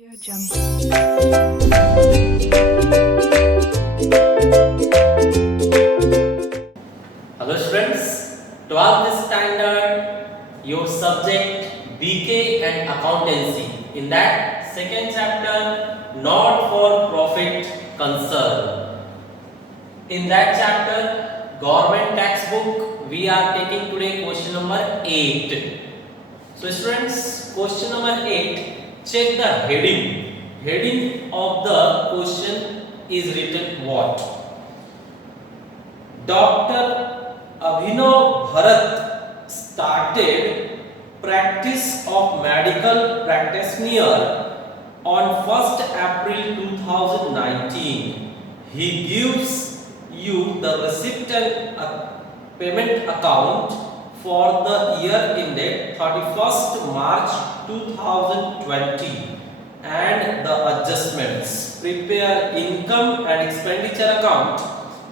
Audio Jungle. Hello students, 12th standard, your subject BK and accountancy. In that second chapter, not for profit concern. In that chapter, government tax book, we are taking today question number 8. So students, question number 8, check the heading. Heading of the question is written what? Dr. Abhinav Bharat started practice of medical practitioner on 1st April 2019. He gives you the receipt and payment account for the year ended 31st March 2020 and the adjustments. Prepare income and expenditure account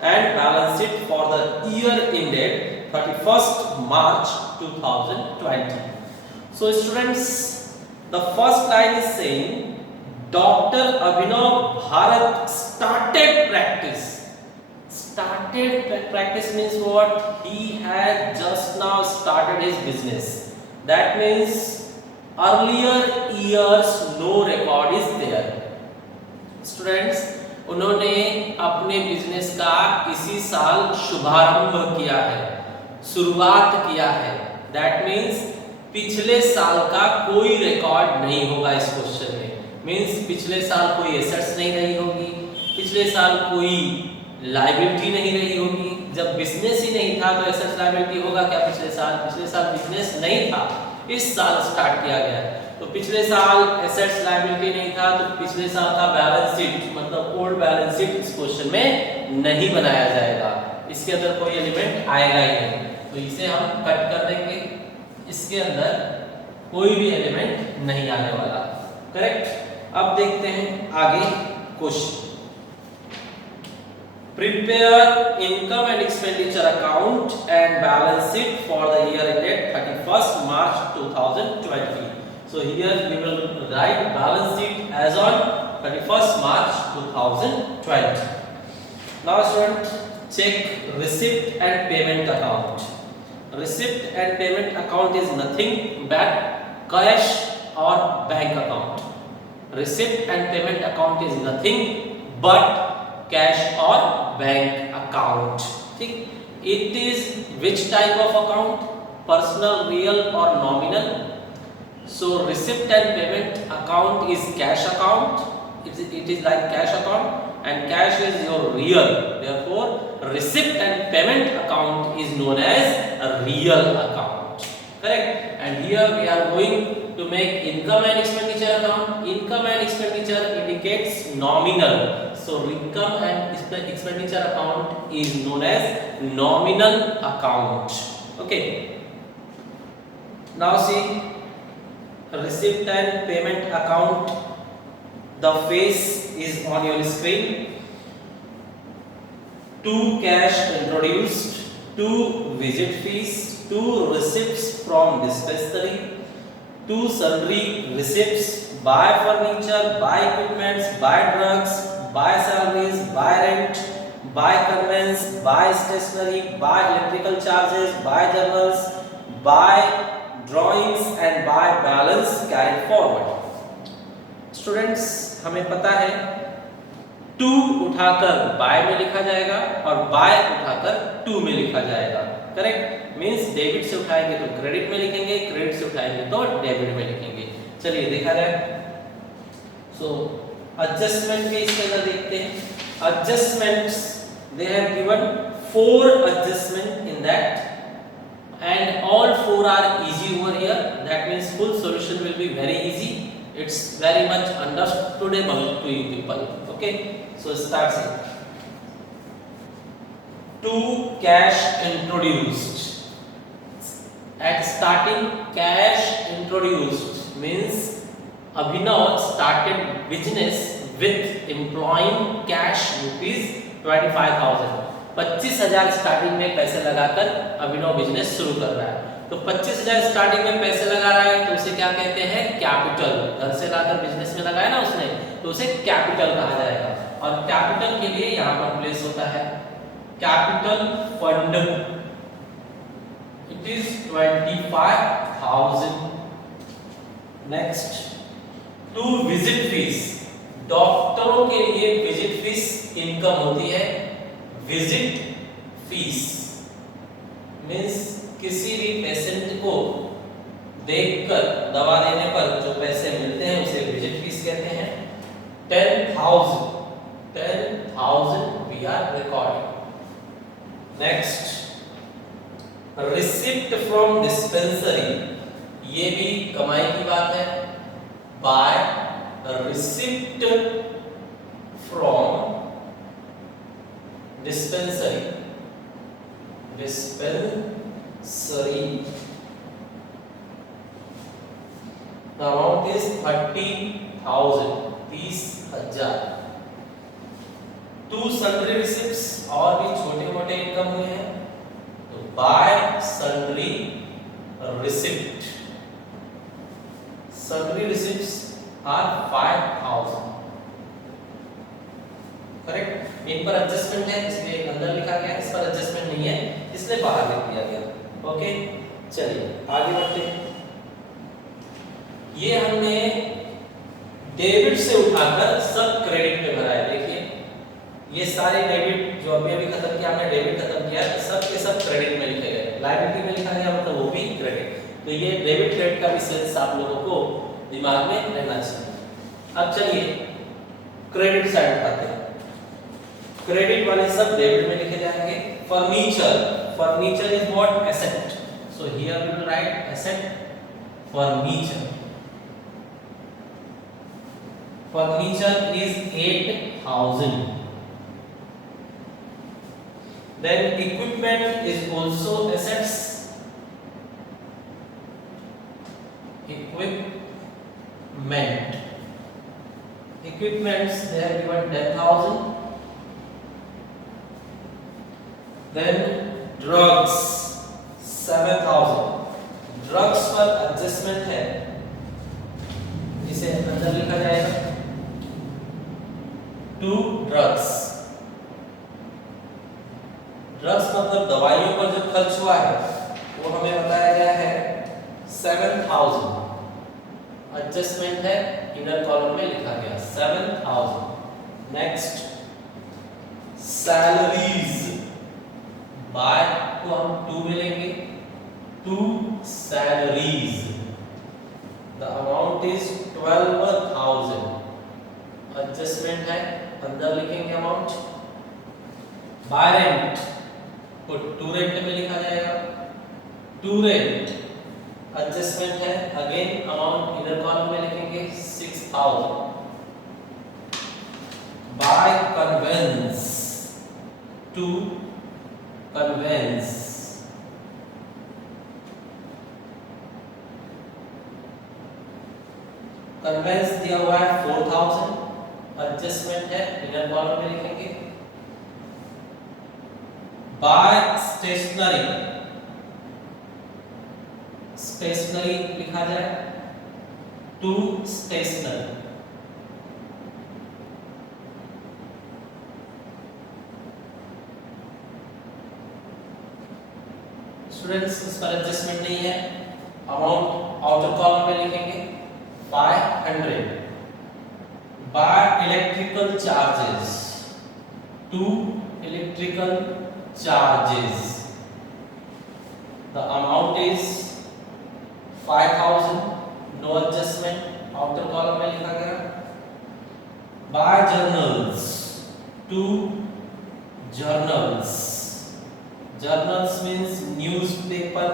and balance sheet for the year ended 31st March 2020. So students, the first line is saying Dr. Abhinav Bharat started practice. Started practice means what? He had just now started his business. That means earlier years no record is there. Students, उन्होंने अपने business का इसी साल शुभारंभ किया है, शुरुआत किया है. दैट मीन्स पिछले साल का कोई रिकॉर्ड नहीं होगा इस क्वेश्चन में. मीन्स पिछले साल कोई एसेट्स नहीं रही होगी, पिछले साल कोई लायबिलिटी नहीं रही होगी. जब बिजनेस ही नहीं था तो एसेट्स लायबिलिटी होगा क्या पिछले साल? पिछले साल बिजनेस नहीं था, इस साल स्टार्ट किया गया है. तो पिछले साल एसेट्स लायबिलिटी नहीं था तो पिछले साल का बैलेंस शीट मतलब ओल्ड बैलेंस शीट इस क्वेश्चन में नहीं बनाया जाएगा. इसके अंदर कोई एलिमेंट आएगा ही नहीं, तो इसे हम कट कर देंगे. इसके अंदर कोई भी एलिमेंट नहीं आने वाला. करेक्ट. अब देखते हैं आगे question. Prepare income and expenditure account and balance sheet for the year ended 31st March 2020. So here we will write balance sheet as on 31st March 2020. Now student, check receipt and payment account. Receipt and payment account is nothing but cash or bank account. Receipt and payment account is nothing but cash or bank account. ठीक. It is which type of account? Personal, real or nominal? So receipt and payment account is cash account. It is like cash account and cash is your real. Therefore receipt and payment account is known as a real account. Correct. And here we are going to make income and expenditure account. Income and expenditure indicates nominal. So income and expenditure account is known as nominal account. Okay. Now see receipt and payment account. The face is on your screen. 2 cash introduced, 2 visit fees, 2 receipts from dispensary, 2 sundry receipts, buy furniture, buy equipments, buy drugs, buy salaries, buy rent, buy conveyance, buy stationery, buy electrical charges, buy journals, buy drawings and buy balance carried forward. Students, हमें पता है to उठाकर bye में लिखा जाएगा और bye उठाकर to में लिखा जाएगा. करेक्ट. मींस डेबिट से उठाएंगे तो क्रेडिट में लिखेंगे, क्रेडिट से उठाएंगे तो डेबिट में लिखेंगे. चलिए देखा जाए. सो एडजस्टमेंट के इसके अंदर देखते हैं. Adjustments they have given 4 adjustment in that and all 4 are easy over here. That means full solution will be very easy. It's very much understandable to you people. Okay, so starts it. 2 cash introduced. At starting, cash introduced means Abhinav started business with employing cash rupees 25,000. 25,000 starting में पैसे लगाकर अभिनव business शुरू कर रहा है. तो 25,000 starting में पैसे लगा रहा है तो उसे क्या कहते हैं? कैपिटल. घर से लाकर बिजनेस में लगाया ना तो उसे कैपिटल कहा जाएगा। और कैपिटल के लिए यहां पर प्लेस होता है capital fund, it is 25,000। Next, to visit fees, डॉक्टरों के लिए विजिट फीस इनकम होती है। विजिट फीस मींस किसी भी पेशेंट को देखकर दवा देने पर जो पैसे मिलते हैं उसे विजिट फीस कहते हैं। 10,000 we are recording. Next, receipt from dispensary, ये भी कमाई की बात है। By receipt from dispensary, the amount is 30,000, 30,000। To sundry receipts, और भी छोटे मोटे इनकम हुए हैं, तो by sundry receipt, sundry receipts are 5,000। Correct. इन पर एडजस्टमेंट है इसलिए अंदर लिखा गया, इस पर एडजस्टमेंट नहीं है इसलिए बाहर लिख दिया गया। ओके, चलिए आगे बढ़ते हैं। ये हमने डेबिट से उठाकर सब क्रेडिट में भरा है। देखिए ये सारे डेबिट जो अभी खत्म किया हमने, डेबिट खत्म किया, सब के सब क्रेडिट में लिखे गए। लायबिलिटी में लिखा गया मतलब वो भी क्रेडिट। तो ये डेबिट क्रेडिट का भी सेंस आप लोगों को दिमाग में रहना चाहिए। अब चलिए क्रेडिट साइड उठाते हैं। क्रेडिट वाले सब डेबिट में लिखे जाएंगे। Furniture, furniture is what? Asset. So here we will write asset furniture. Furniture is 8,000। Then equipment is also assets. Equipment. Equipments they have given 10,000. Then drugs 7,000. Drugs पर adjustment है, इसे अंदर लिखा जाएगा। To drugs. ड्रग्स मतलब दवाइयों पर जो खर्च हुआ है वो हमें बताया गया है 7,000। एडजस्टमेंट है, इनर कॉलम में लिखा गया 7,000। नेक्स्ट, सैलरीज, बाय को हम 2 में लेंगे। 2 salaries, the amount is 12,000। Adjustment है, अंदर लिखेंगे अमाउंट। बाय रेंट को 2 रेंट में लिखा जाएगा। 2 रेंट एडजस्टमेंट है, अगेन अमाउंट इनर कॉलम में लिखेंगे 6,000। By conveyance, to conveyance, conveyance दिया हुआ है 4,000। एडजस्टमेंट है, इनर कॉलम में लिखेंगे। बाय स्टेशनरी, स्टेशनरी लिखा जाए। 2 स्टेशनरी। स्टूडेंट्स इस पर एडजस्टमेंट नहीं है, अमाउंट आउटर कॉलम में लिखेंगे 500। By electrical charges, 2 electrical charges, the amount is 5,000, no adjustment, outer column में लिखा गया। By journals, 2 journals, journals means newspaper,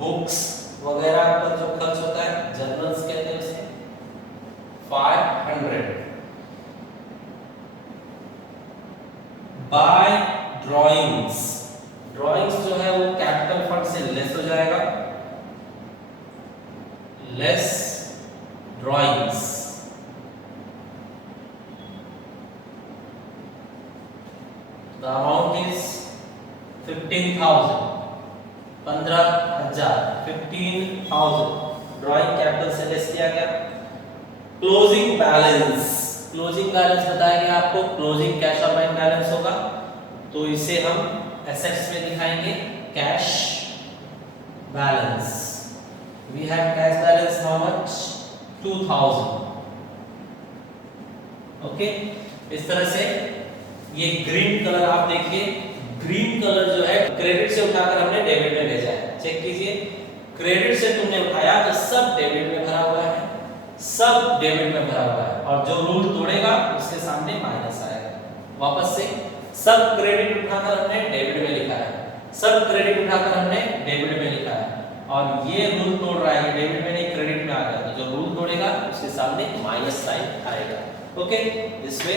books वगैरह पर जो खर्च होता है journals कहते हैं उसे। 500। By ड्राइंग्स, ड्राइंग्स जो है वो कैपिटल फंड से लेस हो जाएगा। Less drawings, the amount is 15,000। 15,000, 15,000 drawing capital से लेस किया गया। क्लोजिंग बैलेंस, क्लोजिंग बैलेंस बताया गया आपको, क्लोजिंग कैश और बैंक बैलेंस होगा, तो इसे हम एसेट्स में दिखाएंगे cash balance. We have cash balance how much 2000। Okay, इस तरह से ये ग्रीन कलर आप देखिए, ग्रीन कलर जो है क्रेडिट से उठाकर हमने डेबिट में भेजा है। चेक कीजिए, क्रेडिट से तुमने उठाया तो सब डेबिट में भरा हुआ है, सब डेबिट में भरा हुआ है, और जो रूल तोड़ेगा उसके सामने माइनस आएगा। वापस से सब क्रेडिट उठाकर हमने डेबिट में लिखा है, सब क्रेडिट उठाकर हमने डेबिट में लिखा है, और ये रूल तोड़ रहा है, डेबिट में नहीं क्रेडिट में आ गया, तो जो रूल तोड़ेगा उसके सामने माइनस साइन आएगा। Okay, this way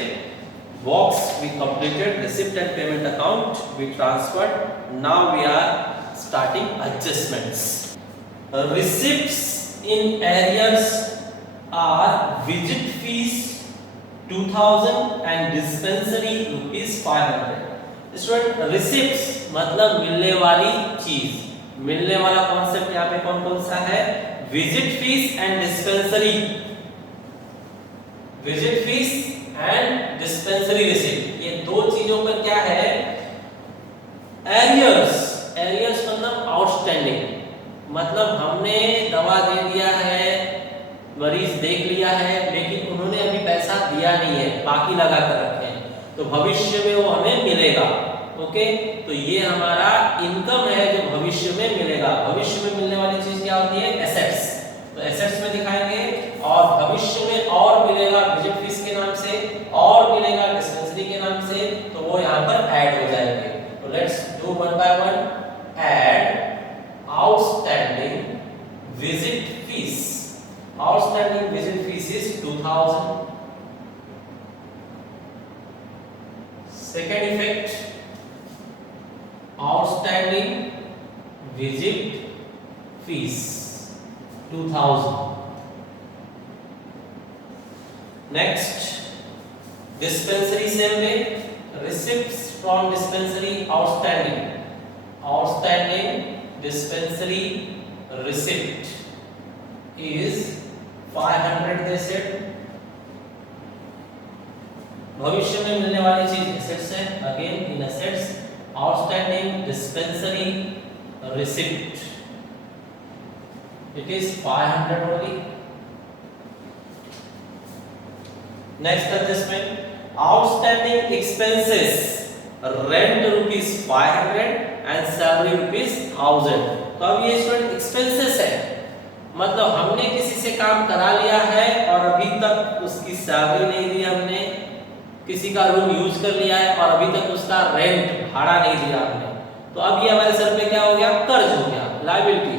box we completed receipt and payment account we transferred. Now we are starting adjustments. Receipts in arrears are visit fees 2000 and dispensary rupees 500. Student receipts मतलब मिलने वाली चीज, मिलने वाला concept यहाँ पे कौन कौन सा है, visit fees and dispensary, visit fees and dispensary receipt, ये दो चीजों पर क्या है, एरियर्स, एरियर्स मतलब आउटस्टैंडिंग, मतलब हमने दवा दे दिया है, मरीज देख लिया है, लेकिन उन्होंने अभी पैसा दिया नहीं है, बाकी लगा कर रखे हैं, तो भविष्य में वो हमें मिलेगा। ओके, तो ये हमारा इनकम है जो भविष्य में मिलेगा। भविष्य में मिलने वाली चीज क्या होती है, एसेट्स, तो एसेट्स में दिखाएंगे, और भविष्य में और मिलेगा विजिट फीस के नाम से, और मिलेगा डिस्पेंसरी के नाम से, तो वो यहाँ पर ऐड हो जाएंगे। तो let's do one by one. Add outstanding visit fees, outstanding visit fees is 2000। Second effect, outstanding visit fees 2000। Next, dispensary same way, receipts from dispensary outstanding, outstanding dispensary receipt is 500 they said. भविष्य में मिलने वाली चीज assets है, again in assets outstanding dispensary receipt it is 500 only. Next adjustment, outstanding expenses, rent rupees 500 and salary rupees 1000। तो अब ये student expenses है, मतलब हमने किसी से काम करा लिया है और अभी तक उसकी सैलरी नहीं दी हमने, किसी का रूम यूज कर लिया है और अभी तक उसका रेंट भाड़ा नहीं दिया हमने, तो अब ये हमारे सर पे क्या हो गया, कर्ज हो गया, लायबिलिटी।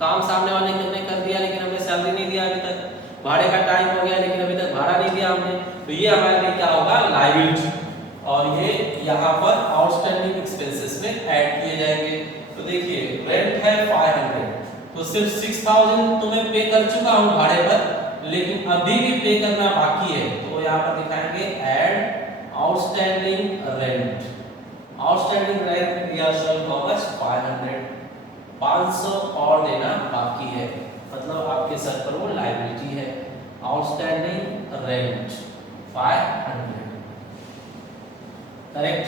काम सामने वाले ने कर दिया लेकिन हमने सैलरी नहीं दिया अभी तक, भाड़े का टाइम हो गया लेकिन अभी तक भाड़ा नहीं दिया हमने, तो ये हमारे लिए क्या होगा, लायबिलिटी, और ये यहाँ पर आउटस्टैंडिंग एक्सपेंसेस में ऐड किए जाएंगे। तो देखिए रेंट है 500, तो सिर्फ 6000 तो मैं पे कर चुका हूँ भाड़े पर, लेकिन अभी भी पे करना बाकी है, तो यहाँ पर दिखाएंगे add outstanding rent, outstanding rent we are showing how much 500, 500 और देना बाकी है, मतलब आपके सर पर वो लायबिलिटी है, outstanding rent 500। Correct,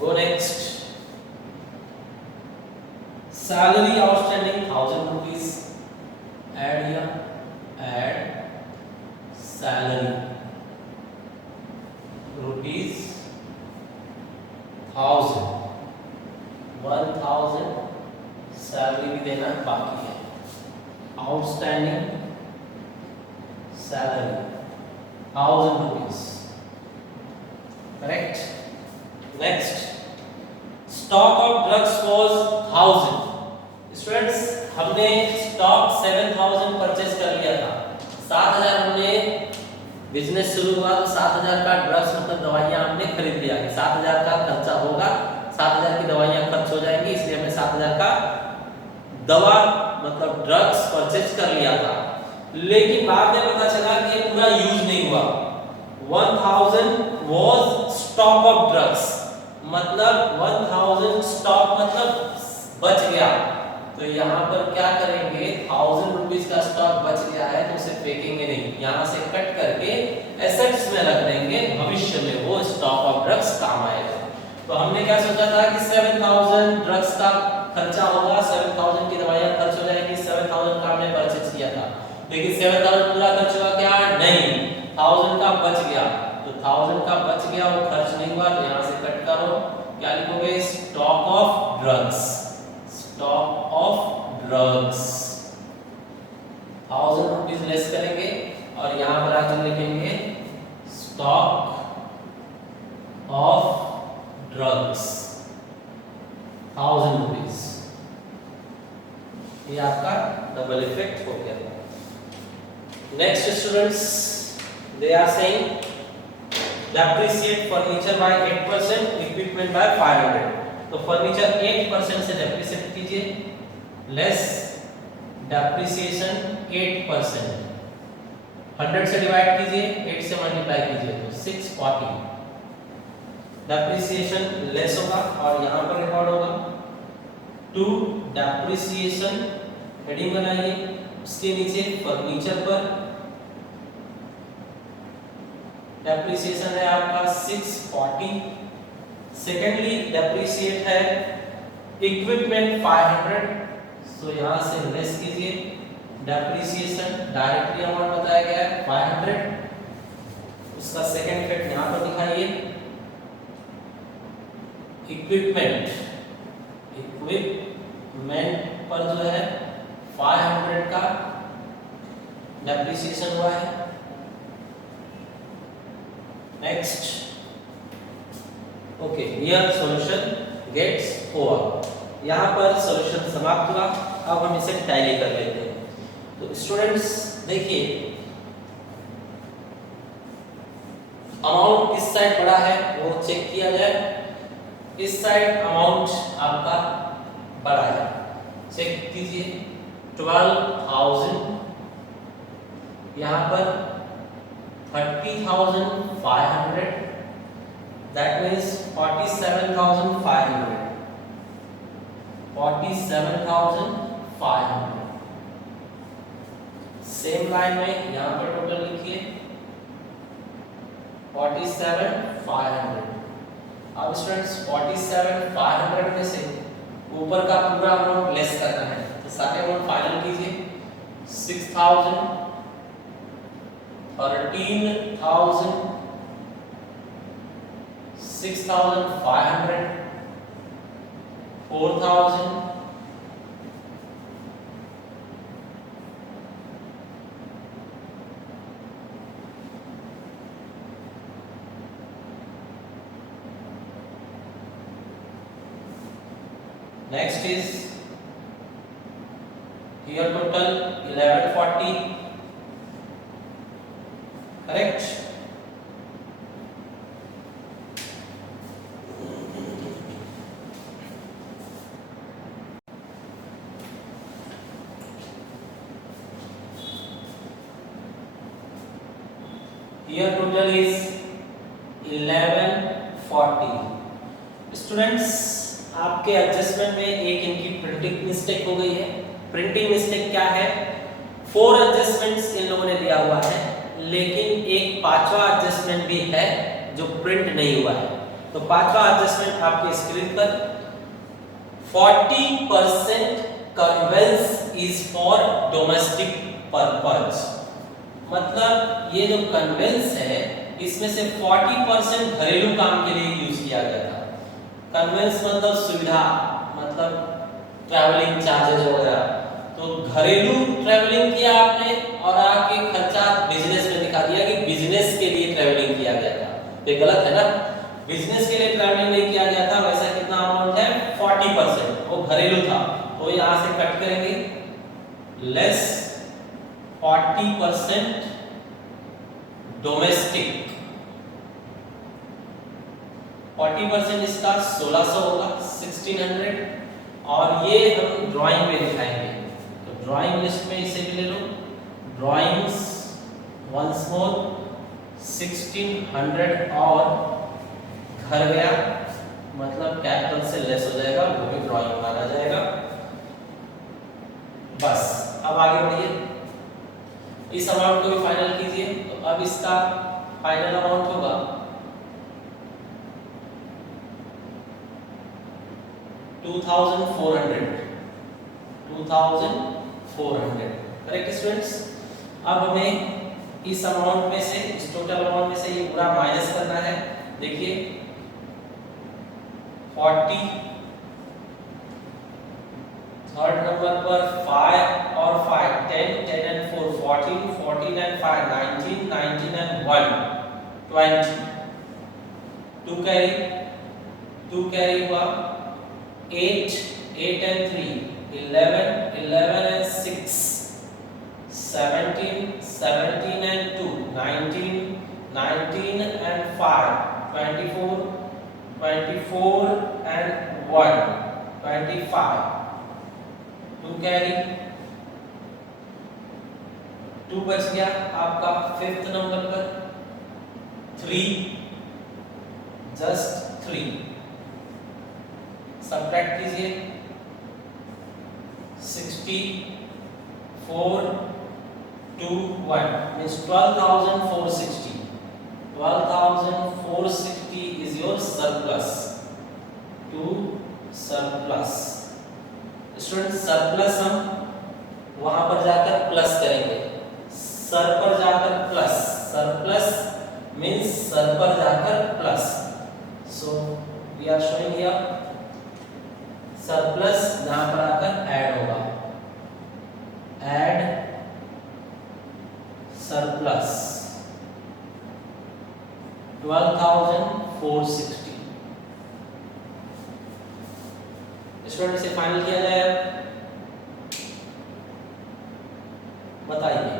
go next. Salary outstanding 1000 rupees, add here, add salary rupees 1000, 1000 salary भी देना बाकी है, outstanding salary 1000 rupees. Correct. Next, stock of drugs was 1000। Students हमने स्टॉक 7000 परचेज कर लिया था, 7000 हमने बिजनेस शुरू हुआ तो 7000 का ड्रग्स मतलब दवाइयाँ हमने खरीद लिया, 7000 का खर्चा होगा, 7000 की दवाइयाँ खर्च हो जाएंगी, इसलिए हमने 7000 का दवा मतलब ड्रग्स परचेज कर लिया था, लेकिन बाद में पता चला कि ये पूरा यूज नहीं हुआ। 1000 वाज स्टॉक ऑफ ड्रग्स, मतलब 1000 स्टॉक मतलब बच गया, तो यहाँ पर क्या करेंगे, 1000 रुपीस का स्टॉक बच गया है तो उसे फेंकेंगे नहीं, यहाँ से कट करके एसेट्स ड्रग्स काम आएगा। तो हमने क्या सोचा था कि 7000 ड्रग्स का खर्चा होगा, 7000 की दवाइयां खर्च हो जाएगी, 7000 का हमने परचेज किया था। लेकिन 7000 पूरा खर्च हुआ क्या? नहीं, 1000 का बच गया। तो 1000 का बच गया, वो खर्च नहीं हुआ, तो यहां से कट करो। क्या लिखोगे? Stock of drugs, stock of drugs 1000 rupees less करेंगे और यहां पर आकर लिखेंगे स्टॉक ऑफ ड्रग्स 1000 रुपीस। ये आपका डबल इफेक्ट हो गया। Next students, they are saying depreciate furniture by 8%, equipment by 500। तो फर्नीचर 8% से डेप्रिसिएट कीजिए, लेस डेप्रिसिएशन 8%, 100 से डिवाइड कीजिए, 8 से मल्टीप्लाई कीजिए तो 640 डेप्रिसिएशन लेस होगा और यहां पर रिकॉर्ड होगा टू डेप्रिसिएशन। हेडिंग बनाइए, उसके नीचे फर्नीचर पर डेप्रिसिएशन है आपका 640। सेकेंडली डेप्रिसिएट है इक्विपमेंट 500, सो यहां से लेस कीजिए डेप्रिसिएशन, डायरेक्टली अमाउंट बताया गया है 500, उसका सेकंड इफेक्ट यहां पर दिखाइए। इक्विपमेंट पर जो है 500 का डेप्रिसिएशन हुआ है। Next, okay, here solution gets over. यहां पर सॉल्यूशन समाप्त हुआ। अब हम इसे टैली कर लेते हैं। तो स्टूडेंट्स देखिए, अमाउंट किस साइड बड़ा है वो चेक किया जाए। इस साइड अमाउंट आपका बड़ा है, चेक कीजिए 12000, यहां पर 30,500, दैट मींस 47,500, 47,500। सेम लाइन में यहां पर टोटल लिखिए 47,500। अब स्टूडेंट्स 47,500 में से ऊपर का पूरा अमाउंट लेस करना है, तो सारे अमाउंट फाइनल कीजिए 6,000, 13,000, 6,500, 4,000, next is here total 1140, correct? Here total is 1140। Students, आपके एडजस्टमेंट में एक इनकी प्रिंटिंग मिस्टेक हो गई है। प्रिंटिंग मिस्टेक क्या है? 4 एडजस्टमेंट्स इन लोगों ने दिया हुआ है, लेकिन एक 5वां एडजस्टमेंट भी है जो प्रिंट नहीं हुआ है। तो 5वां एडजस्टमेंट आपके स्क्रीन पर 40% conveyance is for domestic purpose. मतलब ये जो कन्वेंस है इसमें से 40% घरेलू काम के लिए यूज किया गया था। कन्वेंस मतलब सुविधा, मतलब ट्रैवलिंग चार्जेस वगैरह। तो घरेलू ट्रैवलिंग किया आपने और आके खर्चा बिजनेस में दिखा दिया कि बिजनेस के लिए ट्रैवलिंग किया गया था। तो ये गलत है ना, बिजनेस के लिए ट्रैवलिंग नहीं किया गया था। वैसा कितना अमाउंट है? 40%, वो घरेलू था। तो यहां से कट करेंगे, लेस 40% डोमेस्टिक। 40% इसका 1600 होगा, 1600। और ये हम ड्राइंग में दिखाएंगे, तो ड्राइंग लिस्ट में इसे भी ले लो। ड्राइंग्स वंस मोर 1600 और घर गया, मतलब कैपिटल से लेस हो जाएगा, वो भी ड्राइंग में आ जाएगा। बस अब आगे बढ़िए, इस अमाउंट को भी फाइनल कीजिए। तो अब इसका फाइनल अमाउंट होगा 2400 करेक्ट स्टूडेंट्स। अब हमें इस अमाउंट में से, इस टोटल अमाउंट में से ये पूरा माइनस करना है। देखिए 40, थर्ड नंबर पर 5 और 5, 10 and 4 14, 14 and 5 19, 19 and 1 20, 2 कैरी हुआ 8, 8 and 3 11, 11 and 6 17, 17 and 2 19, 19 and 5 24, 24 and 1 25, 2 carry 2 बच गया आपका फिफ्थ नंबर पर 3, जस्ट 3 सब्ट्रैक्ट कीजिए 64 2 1 means 12,460 is your surplus to surplus। Student surplus हम वहां पर जाकर प्लस करेंगे, सर पर जाकर प्लस, सरप्लस मींस सर पर जाकर plus. So we are showing here surplus यहां पर आकर ऐड होगा, ऐड सरप्लस 12,460। स्टूडेंट से फाइनल किया जाए, बताइए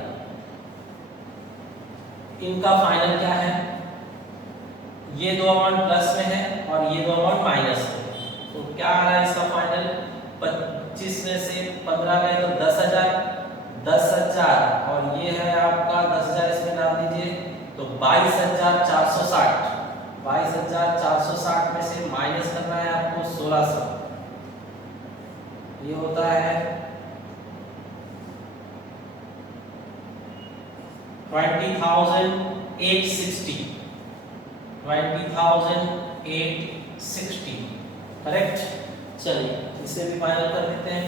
इनका फाइनल क्या है। ये दो अमाउंट प्लस में है और ये दो अमाउंट माइनस में, तो क्या आ रहा है इसका फाइनल। 25 में से 15 गए तो 10,000, 10,000 और ये है आपका 10,000 इसमें डाल दीजिए तो 22,460, 22,460 में से माइनस करना है आपको 1,600, ये होता है 20,860, 20,860 करेक्ट। चलिए इसे भी फाइनल कर देते हैं।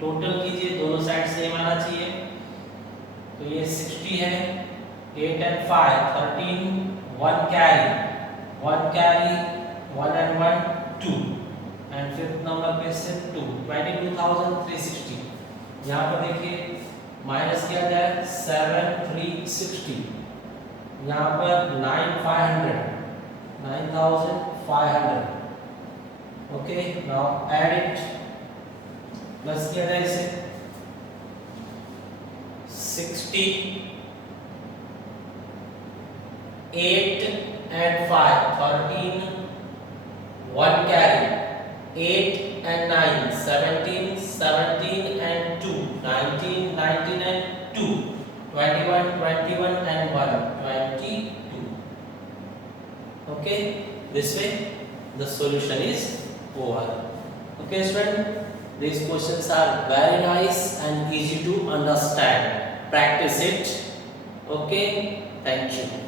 टोटल कीजिए, दोनों साइड सेम आना चाहिए, तो ये 60 है, 8 and 5 13, 1 carry 1 and 1 2 and fifth number पे से 2 22,360। यहाँ पर देखिए माइनस किया जाए 7,360, यहाँ पर 9,500 okay. Now add it, plus किया जाए इसे 68 and 5 13, 1 carry 8 and 9 17, 17 and 2 19, 19 and 2 21, 21 and 1 22। okay, this way the solution is over। okay student, these questions are very nice and easy to understand, practice it। okay, thank you।